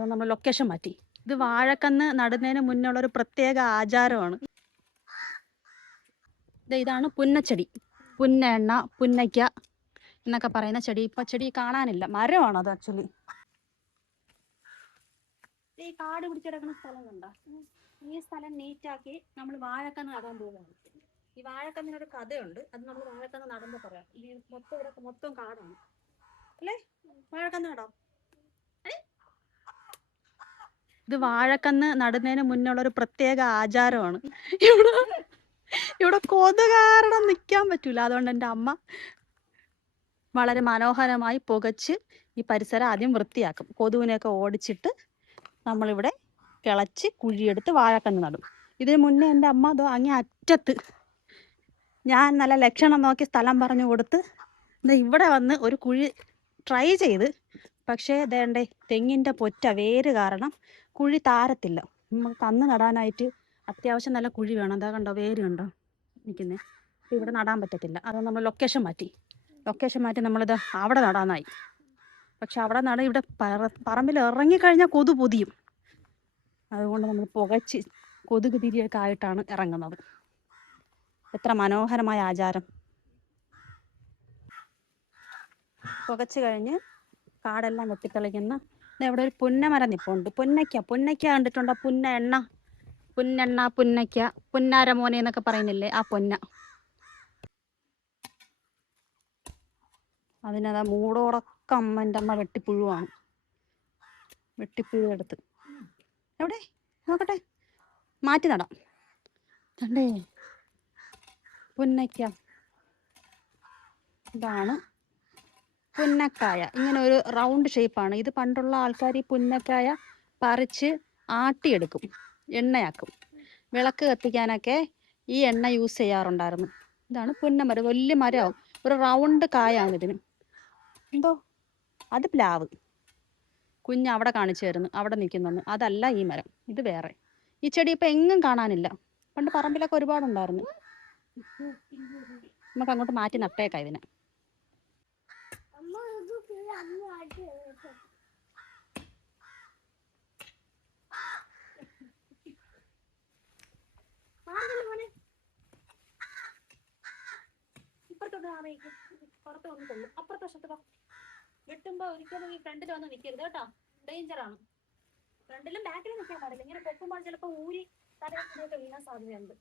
നമ്മൾ ലൊക്കേഷൻ മാറ്റി. ഇത് വാഴക്കന്ന് നടുന്നതിന് മുന്നുള്ള ഒരു പ്രത്യേക ആചാരമാണ്. ഇതാണ് പുന്നച്ചെടി. പുന്നെണ്ണ, പുന്നയ്ക്ക എന്നൊക്കെ പറയുന്ന ചെടി. ഇപ്പൊ ചെടി കാണാനില്ല, മരമാണ് അത് ആക്ച്വലി. ഈ കാട് പിടിച്ചിടക്കുന്ന സ്ഥലം കണ്ട, ഈ സ്ഥലം നീറ്റാക്കി നമ്മൾ വാഴക്കന്ന് നടാൻ പോവുകയാണ്. ഈ വാഴക്കന്നിനൊരു കഥയുണ്ട്, അത് നമ്മൾ വാഴക്കന്ന് നടന്നു പറയാം. ഈ മൊത്തം ഇവിടെ മൊത്തം കാടാണ് അല്ലേ. വാഴക്കന്ന് നടാം. ഇത് വാഴക്കന്ന് നടുന്നതിന് മുന്നുള്ള ഒരു പ്രത്യേക ആചാരമാണ്. ഇവിടെ കൊതു കാരണം നിൽക്കാൻ പറ്റൂല. അതുകൊണ്ട് എൻ്റെ അമ്മ വളരെ മനോഹരമായി പുകച്ച് ഈ പരിസരം ആദ്യം വൃത്തിയാക്കും. കൊതുവിനെയൊക്കെ ഓടിച്ചിട്ട് നമ്മളിവിടെ കിളച്ച് കുഴിയെടുത്ത് വാഴക്കന്ന് നടും. ഇതിന് മുന്നേ എൻ്റെ അമ്മ അതോ അങ്ങേ അറ്റത്ത് ഞാൻ നല്ല ലക്ഷണം നോക്കി സ്ഥലം പറഞ്ഞു കൊടുത്ത് ഇവിടെ വന്ന് ഒരു കുഴി ട്രൈ ചെയ്ത്. പക്ഷേ വേണ്ടേ, തെങ്ങിൻ്റെ പൊറ്റ വേര് കാരണം കുഴി താരത്തില്ല. നമുക്ക് കന്ന് നടാനായിട്ട് അത്യാവശ്യം നല്ല കുഴി വേണം. എന്താ കണ്ടോ, വേര് കണ്ടോ നിൽക്കുന്നേ. അപ്പോൾ ഇവിടെ നടാൻ പറ്റത്തില്ല. അത് നമ്മൾ ലൊക്കേഷൻ മാറ്റി നമ്മളിത് അവിടെ നടാനായി. പക്ഷെ അവിടെ നടാൻ ഇവിടെ പറമ്പിൽ ഇറങ്ങിക്കഴിഞ്ഞാൽ കൊതു പൊതിയും. അതുകൊണ്ട് നമ്മൾ പുകച്ച് കൊതുക് തിരിയൊക്കെ ആയിട്ടാണ് ഇറങ്ങുന്നത്. എത്ര മനോഹരമായ ആചാരം. പുകച്ച് കഴിഞ്ഞ് കാടെല്ലാം വെട്ടിത്തെളിക്കുന്ന ഇവിടെ ഒരു പുന്നമരം നിപ്പുണ്ട്. പുന്നയ്ക്ക കണ്ടിട്ടുണ്ടോ? പുന്നെണ്ണ, പുന്നയ്ക്ക, പുന്നാരമോനെ എന്നൊക്കെ പറയുന്നില്ലേ, ആ പൊന്ന. അതിനതാ മൂടോടക്കം അമ്മൻ്റെ അമ്മ വെട്ടിപ്പുഴുവാണ്. വെട്ടിപ്പുഴുവെടുത്ത് എവിടെ നോക്കട്ടെ, മാറ്റി നടാം. കണ്ടേ, പുന്നയ്ക്ക. ഇതാണ് പുന്നക്കായ. ഇങ്ങനെ ഒരു റൗണ്ട് ഷേപ്പാണ് ഇത്. പണ്ടുള്ള ആൾക്കാർ ഈ പുന്നക്കായ പറിച്ച് ആട്ടിയെടുക്കും, എണ്ണയാക്കും. വിളക്ക് കത്തിക്കാനൊക്കെ ഈ എണ്ണ യൂസ് ചെയ്യാറുണ്ടായിരുന്നു. ഇതാണ് പുന്നമരം. വലിയ മരമാവും, ഒരു റൗണ്ട് കായാണ് ഇതിന്. എന്തോ അത് പ്ലാവ്. കുഞ്ഞ് അവിടെ കാണിച്ചു തരുന്നു, അവിടെ നിൽക്കുന്നു. അതല്ല ഈ മരം, ഇത് വേറെ. ഈ ചെടി ഇപ്പം എങ്ങും കാണാനില്ല. പണ്ട് പറമ്പിലൊക്കെ ഒരുപാടുണ്ടായിരുന്നു. നമുക്ക് അങ്ങോട്ട് മാറ്റി നട്ടേക്കാം ഇതിനെ. പുറത്ത് വന്ന് കൊള്ളും. അപ്പുറത്തെ വശത്ത് വെട്ടുമ്പോ ഒരിക്കലും ഈ ഫ്രണ്ടിൽ വന്ന് നിൽക്കരുത് കേട്ടോ, ഡേഞ്ചറാണ്. ഫ്രണ്ടിലും ബാക്കിലും നിൽക്കാൻ പാടില്ല. ഇങ്ങനെ പൊക്കുമ്പോൾ ചിലപ്പോൾ ഊരി തലയൊക്കെ വീണാൻ സാധ്യതയുണ്ട്.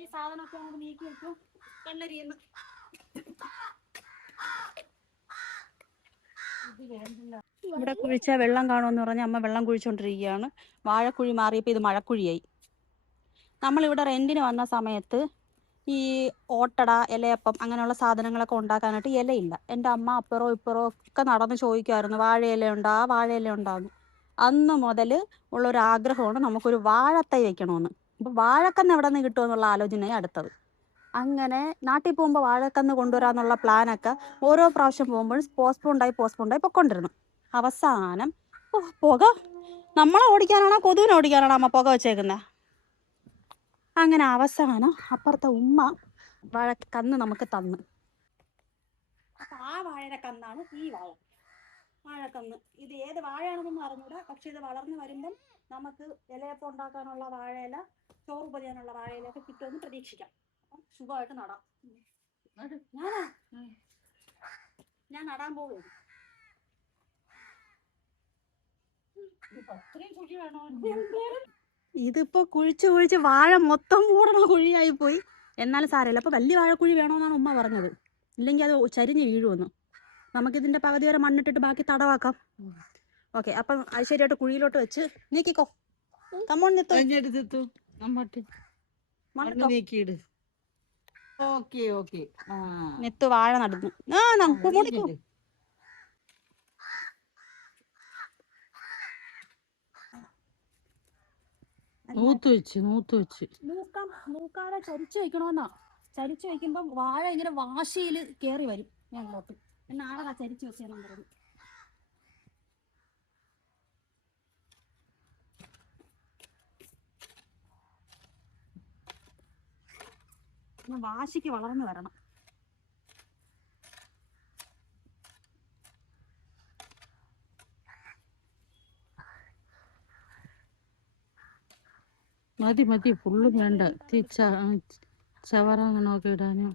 ഈ സാധനമൊക്കെ അങ്ങോട്ട് നീക്കി വെക്കും. കണ്ണരിയെന്ന് ഇവിടെ കുഴിച്ചാൽ വെള്ളം കാണുമെന്ന് പറഞ്ഞാൽ അമ്മ വെള്ളം കുഴിച്ചുകൊണ്ടിരിക്കുകയാണ്. വാഴക്കുഴി മാറിയപ്പോൾ ഇത് മഴക്കുഴിയായി. നമ്മളിവിടെ റെൻറ്റിന് വന്ന സമയത്ത് ഈ ഓട്ടട, ഇലയപ്പം അങ്ങനെയുള്ള സാധനങ്ങളൊക്കെ ഉണ്ടാക്കാനായിട്ട് ഇലയില്ല. എൻ്റെ അമ്മ അപ്പുറവും ഇപ്പുറവും ഒക്കെ നടന്ന് ചോദിക്കുമായിരുന്നു, വാഴയില ഉണ്ടാകും. അന്ന് മുതൽ ഉള്ളൊരാഗ്രഹമാണ് നമുക്കൊരു വാഴത്തൈ വെക്കണമെന്ന്. അപ്പോൾ വാഴക്കന്ന് എവിടെ നിന്ന് കിട്ടുമെന്നുള്ള ആലോചനയെ അടുത്തത്. അങ്ങനെ നാട്ടിൽ പോകുമ്പോൾ വാഴക്കന്ന് കൊണ്ടുവരാമെന്നുള്ള പ്ലാനൊക്കെ ഓരോ പ്രാവശ്യം പോകുമ്പോഴും പോസ്റ്റ്പോണ്ടായി പൊയ്ക്കൊണ്ടിരുന്നു. അവസാനം പുക നമ്മളെ ഓടിക്കാനാണോ കൊതുവിനെ ഓടിക്കാനാണോ അമ്മ പുക വെച്ചേക്കുന്നത്? അങ്ങനെ അവസാനം അപ്പുറത്തെ ഉമ്മ വാഴക്കന്ന് നമുക്ക് തന്നു. അപ്പം ആ വാഴയുടെ കന്നാണ് ഈ വാഴക്കന്ന്. ഇത് ഏത് വാഴയാണെന്നൊന്നും അറിഞ്ഞൂടാ. പക്ഷെ ഇത് വളർന്നു വരുമ്പം നമുക്ക് ഇലയപ്പം ഉണ്ടാക്കാനുള്ള വാഴയില, ചോറ് പൊതിയാനുള്ള വാഴയിലൊക്കെ കിട്ടുമെന്ന് പ്രതീക്ഷിക്കാം. അപ്പം സുഖമായിട്ട് നടാം. ഞാൻ നടാൻ പോകും. ഇതിപ്പോ കുഴിച്ച് വാഴ മൊത്തം കൂടണ കുഴിയായി പോയി. എന്നാലും സാരമില്ല. അപ്പൊ വലിയ വാഴക്കുഴി വേണമെന്നാണ് ഉമ്മ പറഞ്ഞത്. ഇല്ലെങ്കിൽ അത് ചരിഞ്ഞ് വീഴുമെന്ന്. നമുക്കിതിന്റെ പകുതി വരെ മണ്ണിട്ടിട്ട് ബാക്കി തടവാക്കാം. ഓക്കെ, അപ്പം ഐശ്വര്യമായിട്ട് കുഴിയിലോട്ട് വെച്ച് നീക്കിക്കോ. കമ്മോൺ നിത്തു. നിത്തു വാഴ നടുന്നു. മൂക്കാതെ ചരിച്ചു വെക്കണമെന്നാ. ചരിച്ചു വെക്കുമ്പം വാഴ ഇങ്ങനെ വാശിയിൽ കയറി വരും ഞങ്ങളോട്ട്. നാളെ ചരിച്ചു വെച്ചേന്നും പറഞ്ഞു. വാശിക്ക് വളർന്നു വരണം. മതി മതി, ഫുള്ള് വേണ്ട. ചവറ അങ്ങനൊക്കെ ഇടാനും.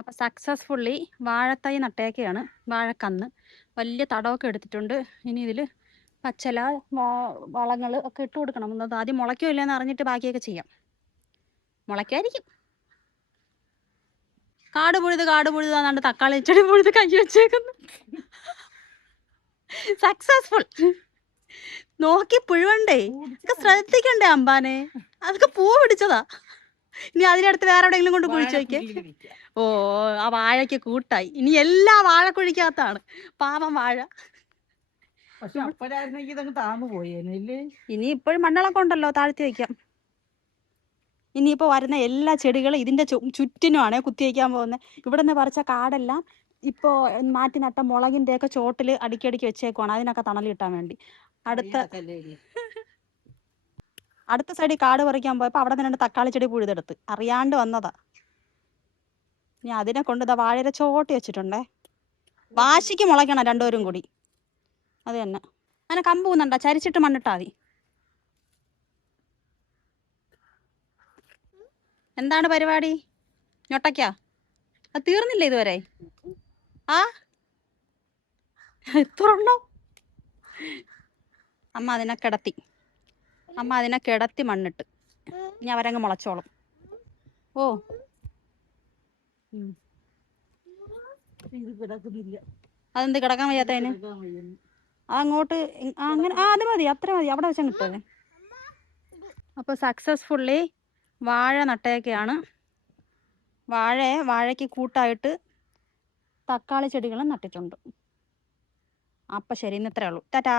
അപ്പം സക്സസ്ഫുള്ളി വാഴത്തൈ നട്ടേക്കെയാണ്. വാഴക്കന്ന് വലിയ തടമൊക്കെ എടുത്തിട്ടുണ്ട്. ഇനി ഇതിൽ പച്ചല വളങ്ങൾ ഒക്കെ ഇട്ട് കൊടുക്കണം. എന്നത് ആദ്യം മുളയ്ക്കോ ഇല്ലയെന്ന് അറിഞ്ഞിട്ട് ബാക്കിയൊക്കെ ചെയ്യാം. മുളയ്ക്കായിരിക്കും. കാട് പുഴുതാണ്ട് തക്കാളി ചെടി പുഴുത് കൈ വെച്ചേക്കുന്നു. സക്സസ്ഫുൾ. നോക്കി പുഴുവണ്ടേ, ഒക്കെ ശ്രദ്ധിക്കണ്ടേ അമ്പാനെ. അതൊക്കെ പൂ പിടിച്ചതാ. ഇനി അതിനടുത്ത് വേറെ എവിടെയെങ്കിലും കൊണ്ട് കുഴിച്ചു വയ്ക്കേ. ഓ, ആ വാഴയ്ക്ക് കൂട്ടായി. ഇനി എല്ലാ വാഴക്കുഴിക്കകത്താണ്. പാവം വാഴ. പക്ഷെ അപ്പോഴായിരുന്നെങ്കിൽ ഇതങ്ങ് താന്നു പോയേനല്ലേ. ഇനി ഇപ്പോഴും മണ്ണളൊക്കെ ഉണ്ടല്ലോ, താഴ്ത്തി വയ്ക്കാം. ഇനിയിപ്പോൾ വരുന്ന എല്ലാ ചെടികളും ഇതിൻ്റെ ചുറ്റിനുമാണ് കുത്തി വയ്ക്കാൻ പോകുന്നത്. ഇവിടെ നിന്ന് പറിച്ച കാടെല്ലാം ഇപ്പോൾ മാറ്റി നട്ട മുളകിൻ്റെയൊക്കെ ചോട്ടിൽ അടുക്കി വെച്ചേക്കുവാണ്. അതിനൊക്കെ തണൽ കിട്ടാൻ വേണ്ടി. അടുത്ത സൈഡിൽ കാട് പറിക്കാൻ പോയപ്പോൾ അവിടെ നിന്ന് തക്കാളി ചെടി പുഴുതെടുത്ത് അറിയാണ്ട് വന്നതാ. ഇനി അതിനെ കൊണ്ട് ഇതാ വാഴയുടെ ചോട്ടി വെച്ചിട്ടുണ്ടേ. വാശിക്ക് മുളയ്ക്കണം രണ്ടുപേരും കൂടി. അത് തന്നെ. അങ്ങനെ കമ്പ് പോകുന്നുണ്ടോ? ചരിച്ചിട്ട് മണ്ണിട്ടാ മതി. എന്താണ് പരിപാടി? ഞൊട്ടയ്ക്കാ? അത് തീർന്നില്ല ഇതുവരെ? ആ, എത്ര ഉണ്ടോ? അമ്മ അതിനെ കിടത്തി മണ്ണിട്ട് ഇനി അവരങ്ങ് മുളച്ചോളും. ഓ, അതെന്ത് കിടക്കാൻ വയ്യാത്തതിന്? അതങ്ങോട്ട് അങ്ങനെ അത് മതി, അത്ര മതി. അവിടെ വെച്ചാൽ കിട്ടുമേ. അപ്പോൾ സക്സസ്ഫുള്ളി വാഴ നട്ടയൊക്കെയാണ്. വാഴയ്ക്ക് കൂട്ടായിട്ട് തക്കാളി ചെടികളും നട്ടിട്ടുണ്ട്. അപ്പം ശരി, ഇന്ന് ഇത്രയേ ഉള്ളൂ. ടാറ്റാ.